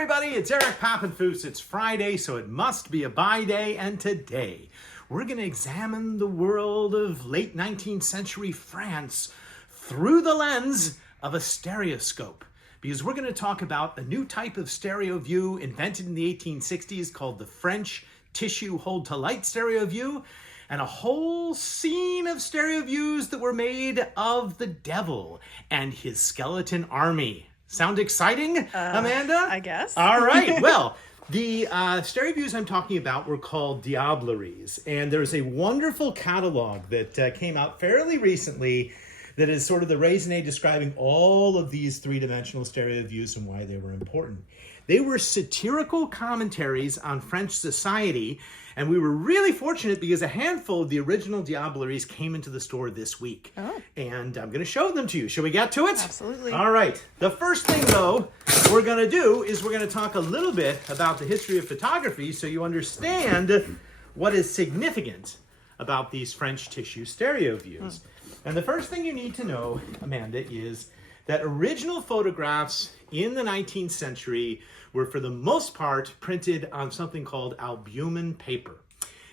everybody, it's Eric Pappenfuss. It's Friday, so it must be a buy day, and today we're going to examine the world of late 19th century France through the lens of a stereoscope, because we're going to talk about a new type of stereo view invented in the 1860s called the French tissue hold-to-light stereo view, and a whole scene of stereo views that were made of the devil and his skeleton army. Sound exciting, Amanda? I guess. All right. Well, the stereo views I'm talking about were called Diableries, and there's a wonderful catalog that came out fairly recently that is sort of the raisonné describing all of these three-dimensional stereo views and why they were important. They were satirical commentaries on French society, and we were really fortunate because a handful of the original Diableries came into the store this week. Oh. And I'm going to show them to you. Shall we get to it? Absolutely. All right. The first thing, though, we're going to do is we're going to talk a little bit about the history of photography so you understand what is significant about these French tissue stereo views. And the first thing you need to know, Amanda, is that original photographs in the 19th century were for the most part printed on something called albumen paper.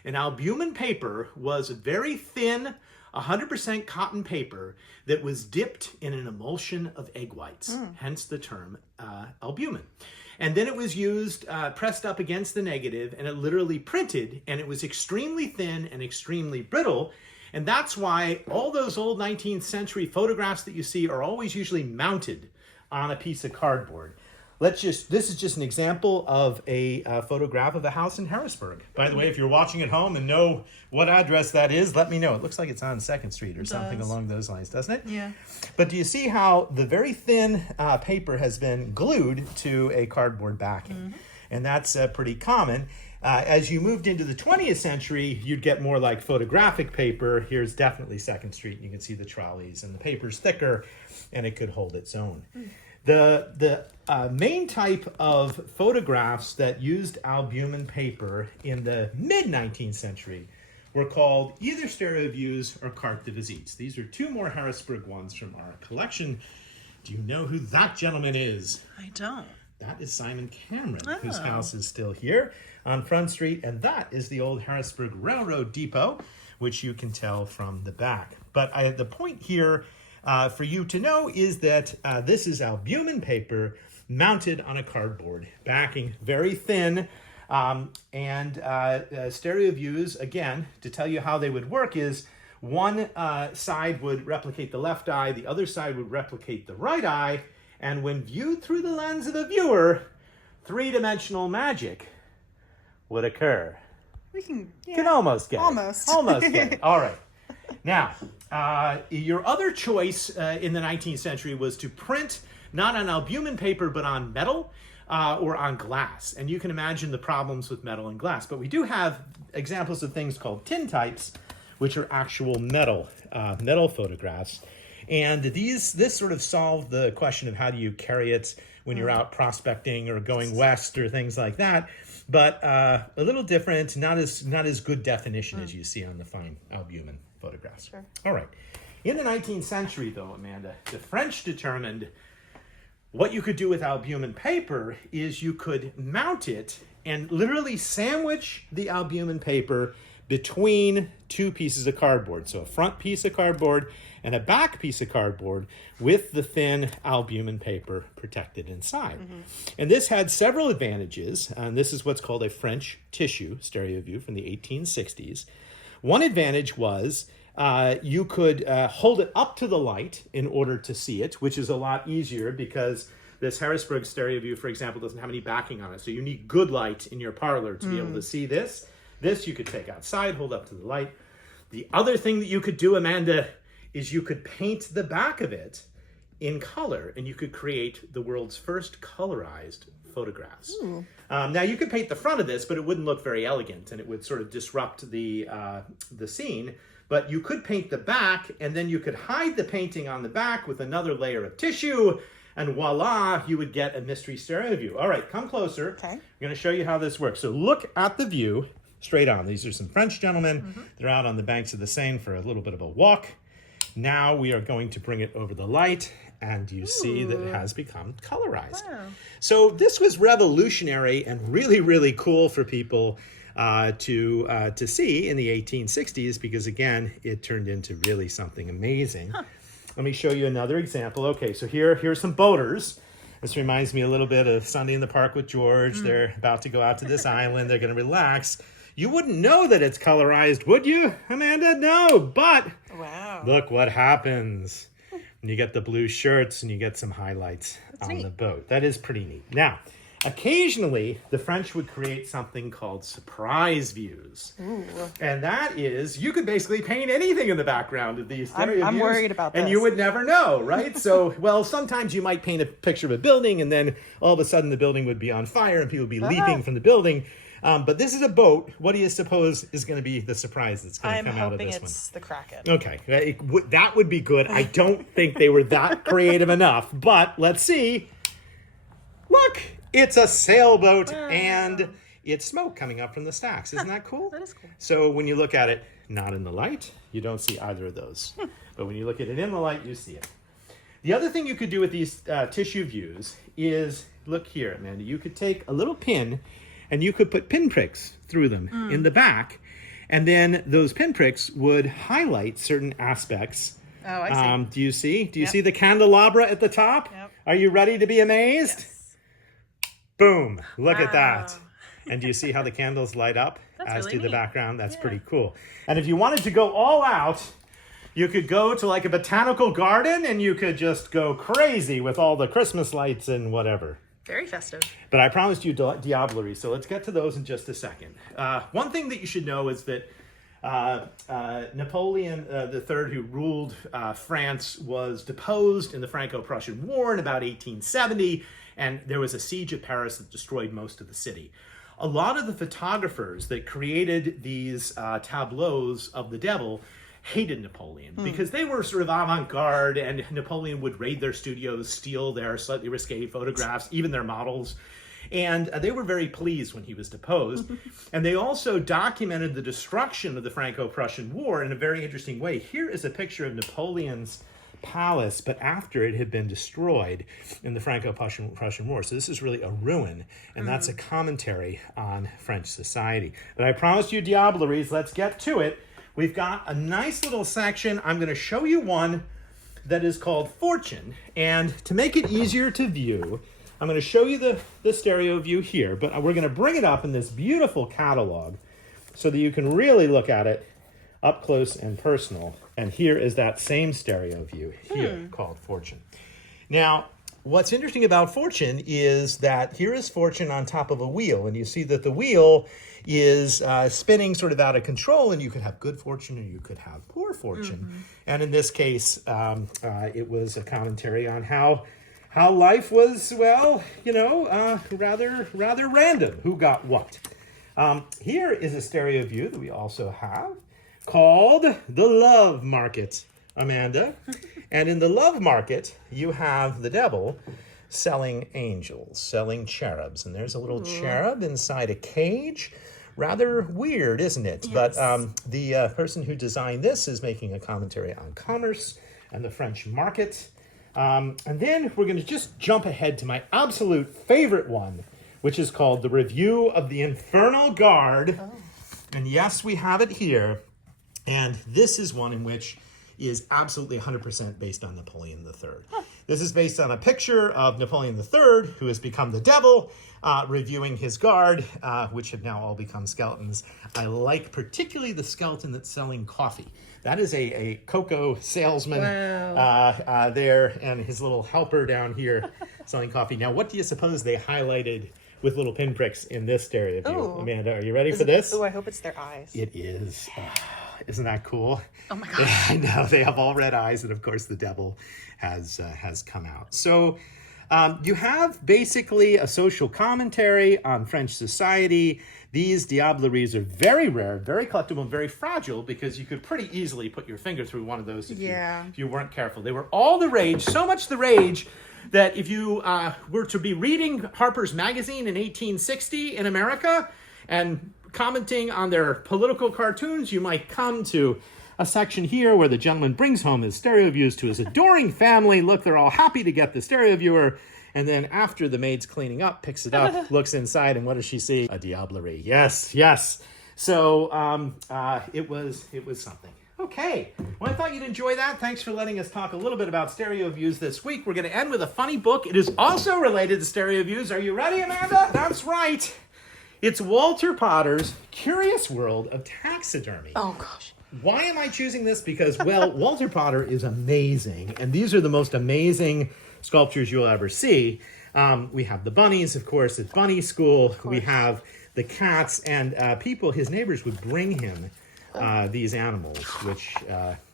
And albumen paper was a very thin, 100% cotton paper that was dipped in an emulsion of egg whites, hence the term albumen. And then it was used, pressed up against the negative, and it literally printed, and it was extremely thin and extremely brittle. And that's why all those old 19th century photographs that you see are always usually mounted on a piece of cardboard. This is just an example of a photograph of a house in Harrisburg. By the way, if you're watching at home and know what address that is, let me know. It looks like it's on 2nd Street or something along those lines, doesn't it? Yeah. But do you see how the very thin paper has been glued to a cardboard backing? Mm-hmm. And that's pretty common. As you moved into the 20th century, you'd get more like photographic paper. Here's definitely 2nd Street. You can see the trolleys, and the paper's thicker, and it could hold its own. The main type of photographs that used albumen paper in the mid-19th century were called either stereo views or carte de visites. These are two more Harrisburg ones from our collection. Do you know who that gentleman is? I don't. That is Simon Cameron, whose house is still here on Front Street, and that is the old Harrisburg Railroad Depot, which you can tell from the back. But the point here for you to know is that this is albumen paper mounted on a cardboard backing, very thin, and stereo views, again, to tell you how they would work is one side would replicate the left eye, the other side would replicate the right eye, and when viewed through the lens of the viewer, three-dimensional magic would occur. We can Almost get it. Almost get it. All right. Now, your other choice in the 19th century was to print not on albumen paper, but on metal or on glass. And you can imagine the problems with metal and glass. But we do have examples of things called tintypes, which are actual metal photographs. And this sort of solved the question of how do you carry it when you're out prospecting or going west or things like that. But a little different, not as good definition as you see on the fine albumen photographs. Sure. All right. In the 19th century, though, Amanda, the French determined what you could do with albumen paper is you could mount it and literally sandwich the albumen paper between two pieces of cardboard. So a front piece of cardboard and a back piece of cardboard with the thin albumen paper protected inside. Mm-hmm. And this had several advantages, and this is what's called a French tissue stereo view from the 1860s. One advantage was you could hold it up to the light in order to see it, which is a lot easier because this Harrisburg stereo view, for example, doesn't have any backing on it. So you need good light in your parlor to be able to see this. This you could take outside, hold up to the light. The other thing that you could do, Amanda, is you could paint the back of it in color, and you could create the world's first colorized photographs. Now, you could paint the front of this, but it wouldn't look very elegant, and it would sort of disrupt the scene. But you could paint the back, and then you could hide the painting on the back with another layer of tissue, and voila, you would get a mystery stereo view. All right, come closer. Okay. I'm going to show you how this works. So look at the view straight on. These are some French gentlemen. Mm-hmm. They're out on the banks of the Seine for a little bit of a walk. Now we are going to bring it over the light, and you see that it has become colorized. Wow. So this was revolutionary and really, really cool for people to see in the 1860s, because again, it turned into really something amazing. Let me show you another example. Okay, so here's some boaters. This reminds me a little bit of Sunday in the Park with George. They're about to go out to this island. They're going to relax. You wouldn't know that it's colorized, would you, Amanda? No, but Wow. look what happens when you get the blue shirts and you get some highlights on the boat. That is pretty neat. Now, occasionally, the French would create something called surprise views. Ooh. And that is, you could basically paint anything in the background of these Stereoviews. I'm worried about this. And you would never know, right? So, well, sometimes you might paint a picture of a building, and then all of a sudden the building would be on fire and people would be leaping from the building. But this is a boat. What do you suppose is going to be the surprise that's going to come out of this one? I'm hoping it's the Kraken. Okay, that would be good. I don't think they were that creative enough, but let's see. Look! It's a sailboat, and it's smoke coming up from the stacks. Isn't that cool? That is cool. So when you look at it, not in the light, you don't see either of those. But when you look at it in the light, you see it. The other thing you could do with these tissue views is, look here, Amanda, you could take a little pin, and you could put pinpricks through them in the back, and then those pinpricks would highlight certain aspects. Oh, I see. Do you see? Do you see the candelabra at the top? Yep. Are you ready to be amazed? Yes. Boom! Look at that. And do you see how the candles light up as really to the neat. background? That's pretty cool. And if you wanted to go all out, you could go to like a botanical garden and you could just go crazy with all the Christmas lights and whatever. Very festive. But I promised you Diableries, so let's get to those in just a second. One thing that you should know is that Napoleon III, who ruled France, was deposed in the Franco-Prussian War in about 1870, and there was a siege of Paris that destroyed most of the city. A lot of the photographers that created these tableaus of the devil hated Napoleon because they were sort of avant-garde, and Napoleon would raid their studios, steal their slightly risque photographs, even their models. And they were very pleased when he was deposed. And they also documented the destruction of the Franco-Prussian War in a very interesting way. Here is a picture of Napoleon's palace, but after it had been destroyed in the Franco-Prussian War. So this is really a ruin, and that's a commentary on French society. But I promised you Diableries. Let's get to it. We've got a nice little section. I'm going to show you one that is called Fortune. And to make it easier to view, I'm going to show you the stereo view here, but we're going to bring it up in this beautiful catalog so that you can really look at it up close and personal. And here is that same stereo view here called Fortune. Now, what's interesting about Fortune is that here is Fortune on top of a wheel, and you see that the wheel is spinning sort of out of control, and you could have good fortune or you could have poor fortune. And in this case, it was a commentary on how life was, well, you know, rather random, who got what. Here is a stereo view that we also have called The Love Market, Amanda. And in The Love Market, you have the devil selling angels, selling cherubs. And there's a little cherub inside a cage. Rather weird, isn't it? Yes. But the person who designed this is making a commentary on commerce and the French market. And then we're going to just jump ahead to my absolute favorite one, which is called The Review of the Infernal Guard. Oh. And yes, we have it here. And this is one in which is absolutely 100% based on Napoleon III. Huh. This is based on a picture of Napoleon III, who has become the devil, reviewing his guard, which have now all become skeletons. I like particularly the skeleton that's selling coffee. That is a cocoa salesman there, and his little helper down here selling coffee. Now, what do you suppose they highlighted with little pinpricks in this stereo view? Ooh. Amanda, are you ready for this? Oh, I hope it's their eyes. It is. Isn't that cool? Oh my gosh. I know, they have all red eyes, and of course the devil has come out. So you have basically a social commentary on French society. These Diableries are very rare, very collectible, and very fragile because you could pretty easily put your finger through one of those if you weren't careful. They were all the rage, so much the rage that if you were to be reading Harper's Magazine in 1860 in America and commenting on their political cartoons, you might come to a section here where the gentleman brings home his Stereoviews to his adoring family. Look, they're all happy to get the Stereoviewer. And then after the maid's cleaning up, picks it up, looks inside, and what does she see? A Diablerie. Yes, yes. So it was something. Okay, well, I thought you'd enjoy that. Thanks for letting us talk a little bit about Stereoviews this week. We're going to end with a funny book. It is also related to Stereoviews. Are you ready, Amanda? That's right. It's Walter Potter's Curious World of Taxidermy. Oh, gosh. Why am I choosing this? Because, well, Walter Potter is amazing, and these are the most amazing sculptures you'll ever see. We have the bunnies, of course, it's bunny school. We have the cats, and people, his neighbors would bring him these animals, which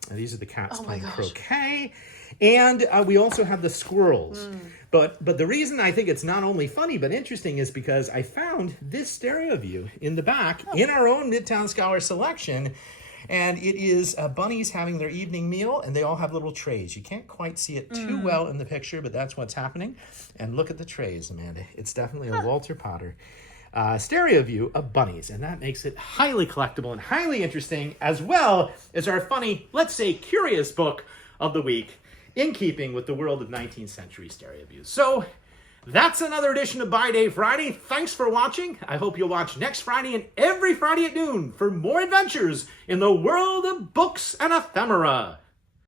these are the cats playing croquet. And we also have the squirrels. But the reason I think it's not only funny but interesting is because I found this Stereoview in the back in our own Midtown Scholar selection. And it is bunnies having their evening meal, and they all have little trays. You can't quite see it too well in the picture, but that's what's happening. And look at the trays, Amanda. It's definitely a Walter Potter Stereoview of bunnies, and that makes it highly collectible and highly interesting, as well as our funny, let's say, curious book of the week, in keeping with the world of 19th century Stereoviews. So that's another edition of By Day Friday. Thanks for watching. I hope you'll watch next Friday and every Friday at noon for more adventures in the world of books and ephemera.